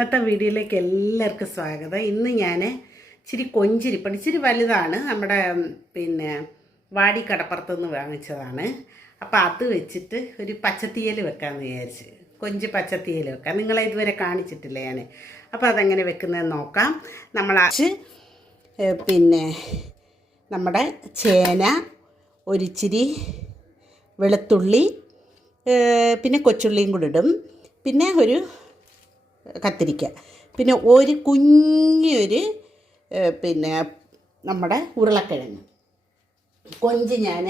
ഇന്നത്തെ വീഡിയോയിലേക്ക് എല്ലാവർക്കും സ്വാഗതം. ഇന്ന് ഞാൻ ഇച്ചിരി കൊഞ്ചിരിപ്പടി ഇച്ചിരി വലുതാണ്. നമ്മുടെ പിന്നെ വാടി കടപ്പുറത്ത് നിന്ന് വാങ്ങിച്ചതാണ്. അപ്പോൾ അത് വെച്ചിട്ട് ഒരു പച്ചത്തീയൽ വെക്കാമെന്ന് വിചാരിച്ച്. കൊഞ്ച് പച്ചത്തീയൽ വെക്കാം. നിങ്ങളെ ഇതുവരെ കാണിച്ചിട്ടില്ല ഞാൻ അപ്പോൾ അതെങ്ങനെ വെക്കുന്നതെന്ന് നോക്കാം. നമ്മൾ പിന്നെ നമ്മുടെ ചേന ഒരിച്ചിരി വെളുത്തുള്ളി പിന്നെ കൊച്ചുള്ളിയും കൂടി ഇടും. പിന്നെ ഒരു കത്തിരിക്ക. പിന്നെ ഒരു കുഞ്ഞൊരു പിന്നെ നമ്മുടെ ഉരുളക്കിഴങ്ങ്. കൊഞ്ച് ഞാൻ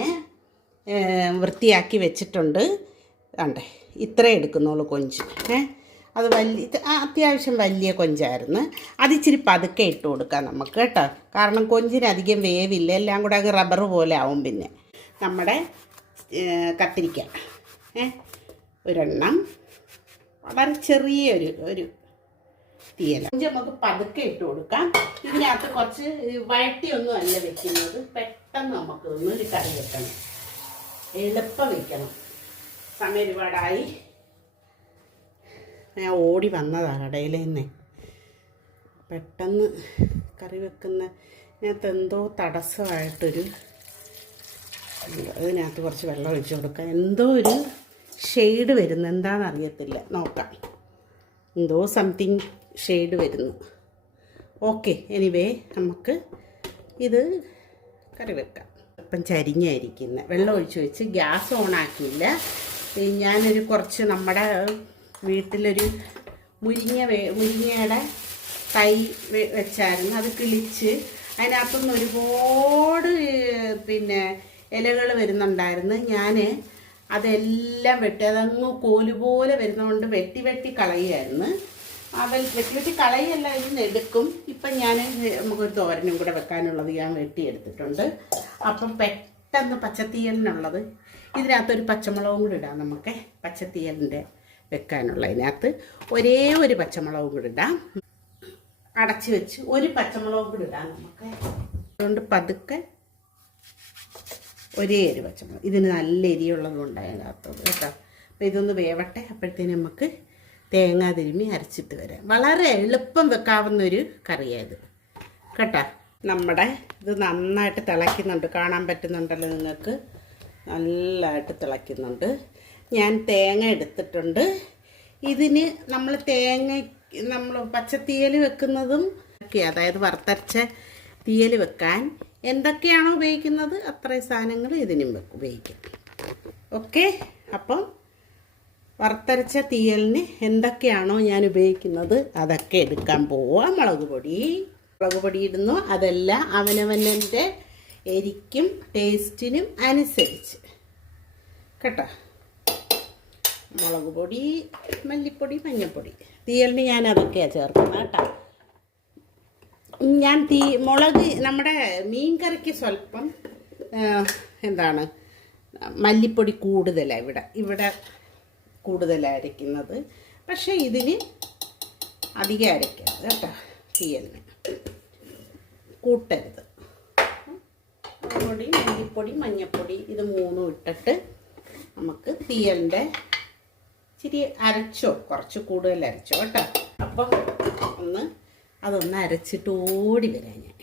വൃത്തിയാക്കി വെച്ചിട്ടുണ്ട്. കണ്ടേ ഇത്രേ എടുക്കുന്നുള്ളൂ കൊഞ്ച്. ഏ അത് വലിയ അത്യാവശ്യം വലിയ കൊഞ്ചായിരുന്നു. അതിച്ചിരി പതുക്കെ ഇട്ട് കൊടുക്കാം നമുക്ക് കേട്ടോ. കാരണം കൊഞ്ചിന് അധികം വേവില്ല എല്ലാം കൂടെ അത് റബ്ബർ പോലെ ആവും പിന്നെ. നമ്മുടെ കത്തിരിക്ക. ഏ ഒരെണ്ണം. വളരെ ചെറിയൊരു ഒരു തീയല. നമുക്ക് പതുക്കെ ഇട്ട് കൊടുക്കാം. ഇതിനകത്ത് കുറച്ച് വഴട്ടിയൊന്നും അല്ല വെക്കുന്നത്. പെട്ടെന്ന് നമുക്ക് ഒന്ന് കറി വെക്കണം. എളുപ്പം വെക്കണം. സമയം ഒരുപാടായി. ഞാൻ ഓടി വന്നതാണ് കടയിൽ പെട്ടെന്ന് കറി വെക്കുന്ന ഇതിനകത്ത് എന്തോ തടസ്സമായിട്ടൊരു അതിനകത്ത് കുറച്ച് വെള്ളം ഒഴിച്ച് കൊടുക്കാം. എന്തോ ഒരു ഷെയ്ഡ് വരുന്നു. എന്താണെന്ന് അറിയത്തില്ല. നോക്കാം. എന്തോ സംതിങ് ഷെയ്ഡ് വരുന്നു. ഓക്കെ എനിവേ നമുക്ക് ഇത് കറി വെക്കാം ഇപ്പം ചരിഞ്ഞായിരിക്കുന്നത് വെള്ളം ഒഴിച്ച് വെച്ച് ഗ്യാസ് ഓണാക്കിയില്ല ഞാനൊരു കുറച്ച് നമ്മുടെ വീട്ടിലൊരു മുരിങ്ങ വേ മുരിങ്ങയുടെ തൈ വെച്ചായിരുന്നു. അത് കിളിച്ച് അതിനകത്തുനിന്ന് ഒരുപാട് പിന്നെ ഇലകൾ വരുന്നുണ്ടായിരുന്നു. ഞാൻ അതെല്ലാം വെട്ടി അതങ്ങ് കോൽ പോലെ വരുന്നതുകൊണ്ട് വെട്ടി വെട്ടി കളയുമായിരുന്നു ആ വെട്ടി വെട്ടി കളയല്ല ഇതിന് എടുക്കും ഇപ്പം ഞാൻ നമുക്കൊരു തോരനും കൂടെ വെക്കാനുള്ളത് ഞാൻ വെട്ടിയെടുത്തിട്ടുണ്ട്. അപ്പം പെട്ടെന്ന് പച്ചത്തീയലിനുള്ളത്. ഇതിനകത്തൊരു പച്ചമുളകും കൂടി ഇടാം നമുക്ക് പച്ചത്തീയലിന്റെ വെക്കാനുള്ള അതിനകത്ത് ഒരേ ഒരു പച്ചമുളകും കൂടി ഇടാം. അടച്ച് വെച്ച് ഒരു പച്ചമുളകും കൂടി ഇടാം നമുക്ക്. അതുകൊണ്ട് പതുക്കെ ഒരേ ഒരു പച്ചമുളക്. ഇതിന് നല്ല എരിയുള്ളതും കൊണ്ടാകത്തത് കേട്ടോ. അപ്പോൾ ഇതൊന്ന് വേവട്ടെ. അപ്പോഴത്തേനും നമുക്ക് തേങ്ങ തിരുമ്മി അരച്ചിട്ട് വരാം. വളരെ എളുപ്പം വെക്കാവുന്ന ഒരു കറിയായത്. കേട്ടോ. നമ്മുടെ ഇത് നന്നായിട്ട് തിളയ്ക്കുന്നുണ്ട്. കാണാൻ പറ്റുന്നുണ്ടല്ലോ നിങ്ങൾക്ക്. നല്ലതായിട്ട് തിളയ്ക്കുന്നുണ്ട്. ഞാൻ തേങ്ങ എടുത്തിട്ടുണ്ട്. ഇതിന് നമ്മൾ തേങ്ങ നമ്മൾ പച്ചത്തീയൽ വെക്കുന്നതും അതായത് വറുത്തരച്ച തീയൽ വെക്കാൻ എന്തൊക്കെയാണോ ഉപയോഗിക്കുന്നത്? അത്രയും സാധനങ്ങൾ ഇതിനും ഉപയോഗിക്കാം. ഓക്കെ? അപ്പം വറുത്തരച്ച തീയലിന് എന്തൊക്കെയാണോ ഞാൻ ഉപയോഗിക്കുന്നത്? അതൊക്കെ എടുക്കാൻ പോവുക മുളക് പൊടി. മുളക് പൊടി ഇടുന്നു. അതെല്ലാം അവനവനന്റെ എരിക്കും ടേസ്റ്റിനും അനുസരിച്ച്. കേട്ടോ? മുളക് പൊടി മല്ലിപ്പൊടി മഞ്ഞൾപ്പൊടി. തീയലിന് ഞാൻ അതൊക്കെയാണ് ചേർക്കുന്നത് കേട്ടോ. ഞാൻ തീ മുളക് നമ്മുടെ മീൻ കറിക്ക് സ്വല്പം എന്താണ് മല്ലിപ്പൊടി കൂടുതലാണ് ഇവിടെ ഇവിടെ കൂടുതലാണ് അരയ്ക്കുന്നത്. പക്ഷേ ഇതിന് അധികം അരയ്ക്കരുത് കേട്ടോ തീയലിന് കൂട്ടരുത്. പൊടി മല്ലിപ്പൊടി മഞ്ഞൾപ്പൊടി ഇത് മൂന്നും ഇട്ടിട്ട് നമുക്ക് തീയലിന്റെ ഇച്ചിരി അരച്ചോ കുറച്ച് കൂടുതൽ അരച്ചോ കേട്ടോ. അപ്പോൾ ഒന്ന് അതൊന്ന് അരച്ചിട്ട് ഓടി വരാം ഞാൻ.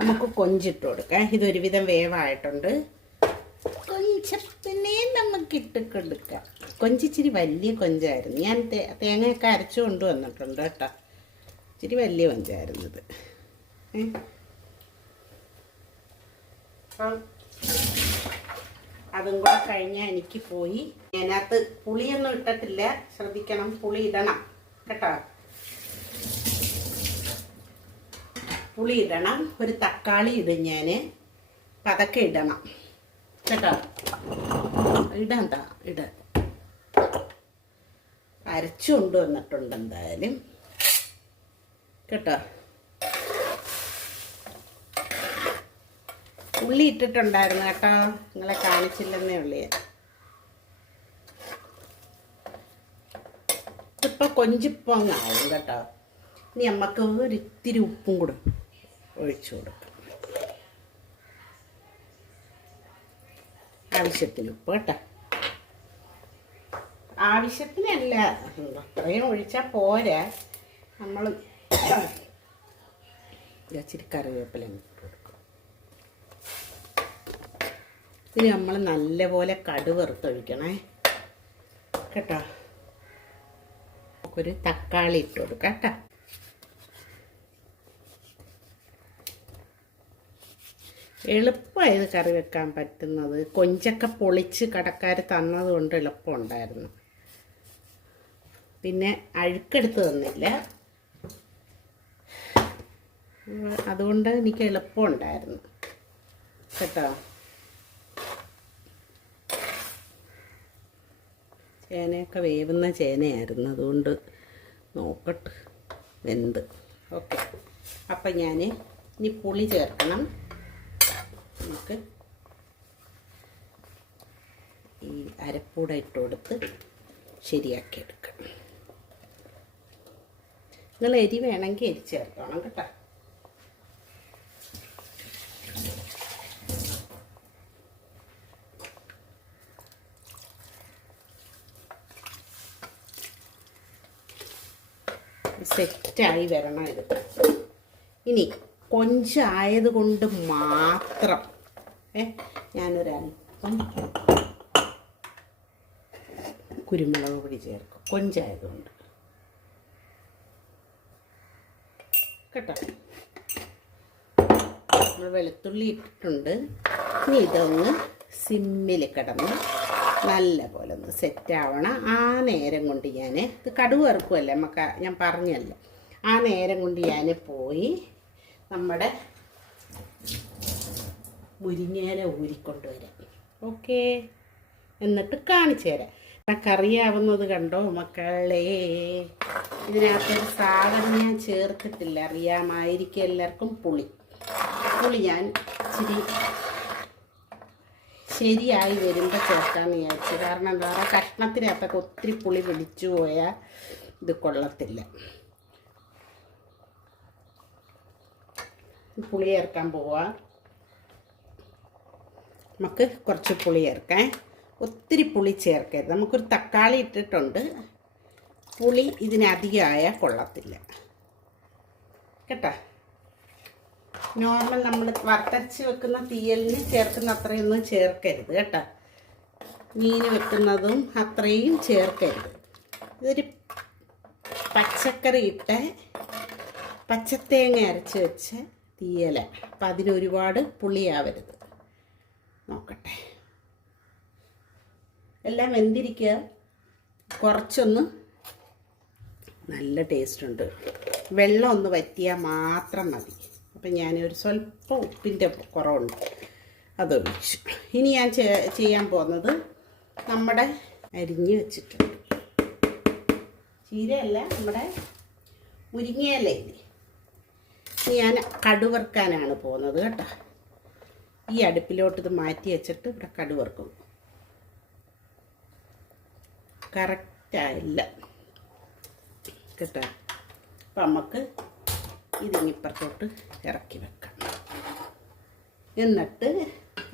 നമുക്ക് കൊഞ്ചിട്ട് കൊടുക്കാം. ഇതൊരുവിധം വേവായിട്ടുണ്ട്. കൊഞ്ചത്തിനെ നമുക്ക് ഇട്ട് കൊടുക്കാം കൊഞ്ചിച്ചിരി വലിയ കൊഞ്ചായിരുന്നു. ഞാൻ തേങ്ങയൊക്കെ അരച്ചു കൊണ്ടുവന്നിട്ടുണ്ട് കേട്ടോ. ഇച്ചിരി വലിയ കൊഞ്ചായിരുന്നു ഇത്. ഏ? അപ്പം അതും കൂടെ കഴിഞ്ഞാൽ എനിക്ക് പോയി. അതിനകത്ത് പുളിയൊന്നും ഇട്ടിട്ടില്ല. ശ്രദ്ധിക്കണം. പുളി ഇടണം. കേട്ടോ. പുളി ഇടണം ഒരു തക്കാളി ഇടും ഞാൻ പതക്കെ ഇടണം. കേട്ടോ? ഇടണ്ട ഇട. അരച്ചു കൊണ്ടുവന്നിട്ടുണ്ട് എന്തായാലും. കേട്ടോ? ഉള്ളി ഇട്ടിട്ടുണ്ടായിരുന്നു കേട്ടോ. നിങ്ങളെ കാണിച്ചില്ലെന്നേ ഉള്ളി ഇപ്പൊ കൊഞ്ചിപ്പൊങ്ങാവും കേട്ടോ. ഇനി നമുക്ക് ഒരിത്തിരി ഉപ്പും കൂടെ ഒഴിച്ചു കൊടുക്കാം. ആവശ്യത്തിന് ഉപ്പ് കേട്ടോ. ആവശ്യത്തിനല്ല അത്രയും ഒഴിച്ചാൽ പോരാ. നമ്മൾ ഇച്ചിരി കറിവേപ്പില കൊടുക്കും. ഇനി നമ്മൾ നല്ലപോലെ കടുവറുത്തൊഴിക്കണേ. കേട്ടോ. നമുക്കൊരു തക്കാളി ഇട്ട് കൊടുക്കാം കേട്ടോ. എളുപ്പമായത് കറി വെക്കാൻ പറ്റുന്നത്. കൊഞ്ചൊക്കെ പൊളിച്ച് കടക്കാർ തന്നത് കൊണ്ട് എളുപ്പമുണ്ടായിരുന്നു. പിന്നെ അഴുക്കെടുത്ത് തന്നില്ല. അതുകൊണ്ട് എനിക്ക് എളുപ്പമുണ്ടായിരുന്നു. കേട്ടോ? ചേനയൊക്കെ വേവുന്ന ചേനയായിരുന്നു. അതുകൊണ്ട് നോക്കട്ട് വെന്ത്. ഓക്കെ. അപ്പം ഞാൻ ഇനി പുളി ചേർക്കണം. നമുക്ക് ഈ അരപ്പൂട ഇട്ട് കൊടുത്ത് ശരിയാക്കി എടുക്കാം നിങ്ങൾ എരി വേണമെങ്കിൽ എരി ചേർക്കണം കേട്ടോ. സെറ്റായി വരണം ഇത്. ഇനി കൊഞ്ചായത് കൊണ്ട് മാത്രം. ഏ ഞാനൊരല്പം കുരുമുളക് പൊടി ചേർക്കും. കൊഞ്ചായതുകൊണ്ട്. കേട്ടോ? നമ്മൾ വെളുത്തുള്ളി ഇട്ടിട്ടുണ്ട്. ഇനി ഇതൊന്ന് സിമ്മിൽ കിടന്ന് നല്ല പോലെ ഒന്ന് സെറ്റാവണം ആ നേരം കൊണ്ട് ഞാൻ ഇത് കടുവ് ഇറക്കുമല്ലേ നമുക്ക് ഞാൻ പറഞ്ഞല്ലോ. ആ നേരം കൊണ്ട് ഞാൻ പോയി നമ്മുടെ മുരിങ്ങേല ഊരിക്കൊണ്ടുവരാം. ഓക്കേ? എന്നിട്ട് കാണിച്ചു തരാം. കറിയാവുന്നത് കണ്ടോ മക്കളെ? ഇതിനകത്തൊരു സാധനം ഞാൻ ചേർത്തിട്ടില്ല. അറിയാമായിരിക്കും എല്ലാവർക്കും പുളി. പുളി ഞാൻ ഇച്ചിരി ശരിയായി വരുമ്പോൾ ചേർക്കാമെന്ന് വിചാരിച്ചു. കാരണം എന്താ പറയുക കഷ്ണത്തിനകത്തൊക്കെ ഒത്തിരി പുളി പിടിച്ചു പോയാൽ ഇത് കൊള്ളത്തില്ല. പുളി ചേർക്കാൻ പോവുക നമുക്ക് കുറച്ച് പുളി ചേർക്കാം ഒത്തിരി പുളി ചേർക്കരുത്. നമുക്കൊരു തക്കാളി ഇട്ടിട്ടുണ്ട്. പുളി ഇതിനധികമായ കൊള്ളത്തില്ല. കേട്ടോ? നോർമൽ നമ്മൾ വറുത്തരച്ച് വെക്കുന്ന തീയലിന് ചേർക്കുന്ന അത്രയൊന്നും ചേർക്കരുത് കേട്ടോ. മീൻ വെക്കുന്നതും അത്രയും ചേർക്കരുത്. ഇതൊരു പച്ചക്കറി ഇട്ട് പച്ചത്തേങ്ങ അരച്ച് വെച്ച തീയല. അപ്പം അതിലൊരുപാട് പുളിയാവരുത്. നോക്കട്ടെ. എല്ലാം വെന്തിരിക്കുക കുറച്ചൊന്ന് നല്ല ടേസ്റ്റ് ഉണ്ട് വെള്ളം ഒന്ന് വറ്റിയാൽ മാത്രം മതി. അപ്പം ഞാൻ ഒരു സ്വല്പം ഉപ്പിന്റെ കുറവുണ്ട്. അതൊഴിച്ചു ഇനി ഞാൻ ചെയ്യാൻ പോകുന്നത് നമ്മുടെ അരിഞ്ഞ് വെച്ചിട്ടുണ്ട്. ചീരയല്ല നമ്മുടെ മുരിങ്ങയില ഇല്ലേ? ഞാൻ കടുവറുക്കാനാണ് പോകുന്നത് കേട്ടോ. ഈ അടുപ്പിലോട്ട് ഇത് മാറ്റി വെച്ചിട്ട് ഇവിടെ കടുവറുക്കും കറക്റ്റായില്ല കേട്ടോ. അപ്പം നമുക്ക് ഇതിങ്ങിപ്പുറത്തോട്ട് ഇറക്കി വെക്കാം. എന്നിട്ട്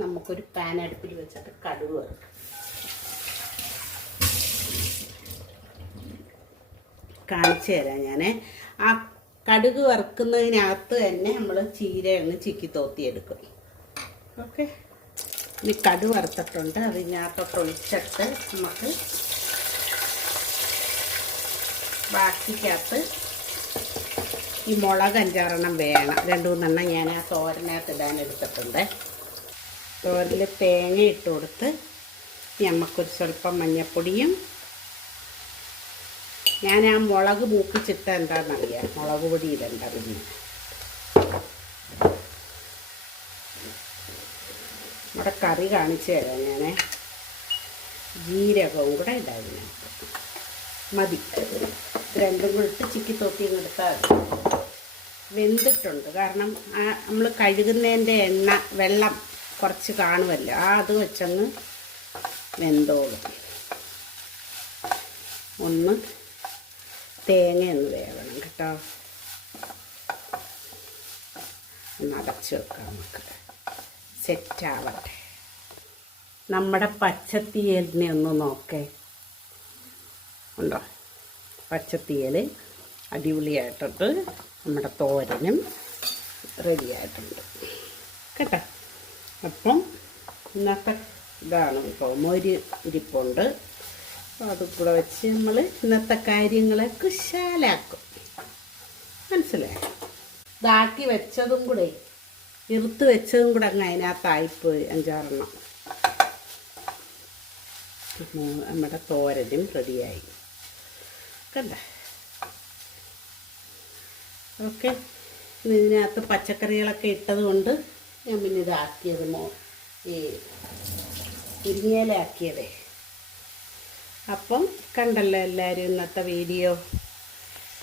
നമുക്കൊരു പാൻ അടുപ്പിൽ വെച്ചിട്ട് കടുവ് കാണിച്ചു തരാം ഞാൻ ആ കടുക് വറുക്കുന്നതിനകത്ത് തന്നെ നമ്മൾ ചീര ഒന്ന് ചിക്കി തോത്തിയെടുക്കും. ഓക്കെ? ഇനി കടു വറുത്തിട്ടുണ്ട്. അതിനകത്തൊക്കെ ഒഴിച്ചിട്ട് നമുക്ക് ബാക്കിക്കകത്ത് ഈ മുളക് അഞ്ചാറെണ്ണം വേണം. രണ്ട് മൂന്നെണ്ണം ഞാൻ ആ തോരനകത്ത് ഇടാൻ എടുത്തിട്ടുണ്ട്. തോരനിൽ തേങ്ങ ഇട്ട് കൊടുത്ത് നമുക്കൊരു സ്വല്പം മഞ്ഞപ്പൊടിയും ഞാൻ ആ മുളക് മൂക്കിച്ചിട്ട എന്താണെന്നറിയാം മുളക് പൊടി ഇടണ്ട. പിന്നെ നമ്മുടെ കറി കാണിച്ചു തരാം ഞാൻ ജീരകവും കൂടെ ഇടാം മതി. രണ്ടും കൂടെ ഇട്ട് ചിക്കി തൊട്ടിയും എടുത്താൽ വെന്തിട്ടുണ്ട്. കാരണം ആ നമ്മൾ കഴുകുന്നതിന്റെ എണ്ണ വെള്ളം കുറച്ച് കാണുമല്ലോ. ആ അത് വെച്ചങ്ങ് വെന്തോളും. ഒന്ന് തേങ്ങ ഒന്ന് വേവണം കേട്ടോ. ഒന്ന് അടച്ചു വെക്കാം നമുക്ക്. സെറ്റാവട്ടെ നമ്മുടെ പച്ചത്തീയലിനെ ഒന്ന് നോക്കേ. ഉണ്ടോ? പച്ചത്തീയൽ അടിപൊളിയായിട്ടുണ്ട്. നമ്മുടെ തോരനും റെഡിയായിട്ടുണ്ട്. കേട്ടോ? അപ്പം ഇന്നത്തെ ഇതാണ് ഇപ്പോൾ മോര് ഇരിപ്പുണ്ട്. അപ്പോൾ അത് കൂടെ വെച്ച് നമ്മൾ ഇന്നത്തെ കാര്യങ്ങളെ കുശാലാക്കും മനസ്സിലായോ? ഇതാക്കി വെച്ചതും കൂടെ ഇറുത്ത് വെച്ചതും കൂടെ അങ്ങ് അതിനകത്തായിപ്പോയി അഞ്ചാറെണ്ണം. നമ്മുടെ തോരനും റെഡിയായി. കണ്ട? ഓക്കെ. ഇതിനകത്ത് പച്ചക്കറികളൊക്കെ ഇട്ടത് കൊണ്ട് ഞാൻ പിന്നെ ഇതാക്കിയത് മോ ഈ ഇരിങ്ങയിലാക്കിയതേ അപ്പം കണ്ടല്ലോ എല്ലാവരും ഇന്നത്തെ വീഡിയോ.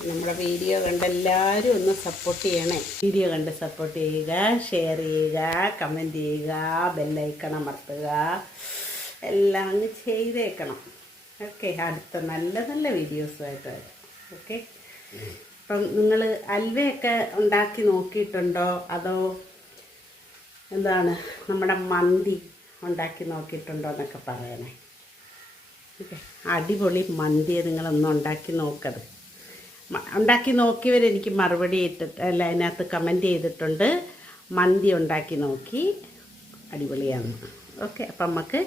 നമ്മുടെ വീഡിയോ കണ്ട് എല്ലാവരും ഒന്ന് സപ്പോർട്ട് ചെയ്യണേ. വീഡിയോ കണ്ട് സപ്പോർട്ട് ചെയ്യുക ഷെയർ ചെയ്യുക കമന്റ് ചെയ്യുക ബെല്ലൈക്കൺ അമർത്തുക. എല്ലാം അങ്ങ് ചെയ്തേക്കണം. ഓക്കെ അടുത്ത നല്ല നല്ല വീഡിയോസുമായിട്ട് വരാം. ഓക്കെ അപ്പം നിങ്ങൾ അൽവയൊക്കെ ഉണ്ടാക്കി നോക്കിയിട്ടുണ്ടോ? അതോ എന്താണ് നമ്മുടെ മന്തി ഉണ്ടാക്കി നോക്കിയിട്ടുണ്ടോ എന്നൊക്കെ പറയണേ. അടിപൊളി മന്തിയെ നിങ്ങളൊന്നും ഉണ്ടാക്കി നോക്കത്. ഉണ്ടാക്കി നോക്കിയവർ എനിക്ക് മറുപടി ഇട്ടിട്ട് അല്ല അതിനകത്ത് കമന്റ് ചെയ്തിട്ടുണ്ട്. മന്തി ഉണ്ടാക്കി നോക്കി. അടിപൊളിയാണ്. ഓക്കെ അപ്പം നമുക്ക്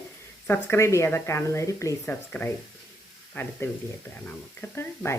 സബ്സ്ക്രൈബ് ചെയ്യാതെ കാണുന്നവർ പ്ലീസ് സബ്സ്ക്രൈബ് അടുത്ത വീഡിയോ കാണാം. നമുക്ക് ബൈ